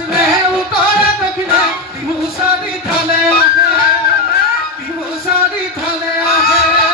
পশ্চিমে উত্তৰে দক্ষিণে বিহু চাৰিওফালে আহে বিহু চাৰিওফালে আহে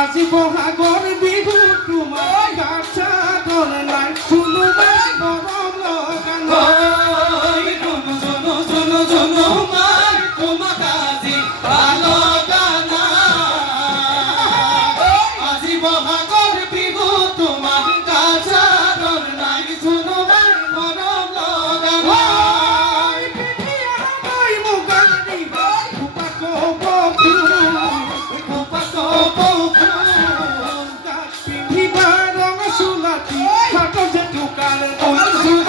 আজি বহাগৰ বিহু তোমাৰ গাছা ধৰ নাই শুনো মৰম লগা নাই শুনো শুনো শুনো শুনো মাই তোমাক আজি ভাল লগা নাই আজি বহাগৰ বিহু তোমাৰ গাছা ধৰ নাই শুনো মৰম লগা নাই পিঠিয়া মই মুগানি খুপাক Hato je tu kare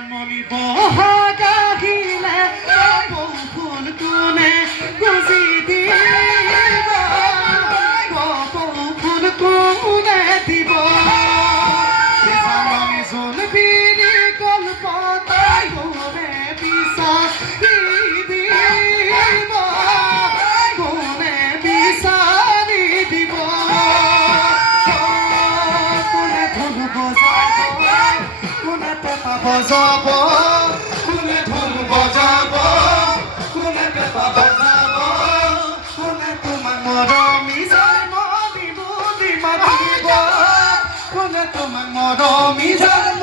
Janmoni Bohag আহিলে বৰষুণ কোনে গুজি দিব বৰষুণ কোনে দিব জানমণি জোনবিৰি কল্পতাই কোনে বিচাৰি দিব কোনে বিচাৰি দিব কোনে ঢোল বজাব কোনে পেঁপা বজাব কোনে ঢোল বজাব কোনে পেঁপা বজাব কোনে তোমাক মৰমি জন্ম দিব কোনে তোমাক মৰমি জন্ম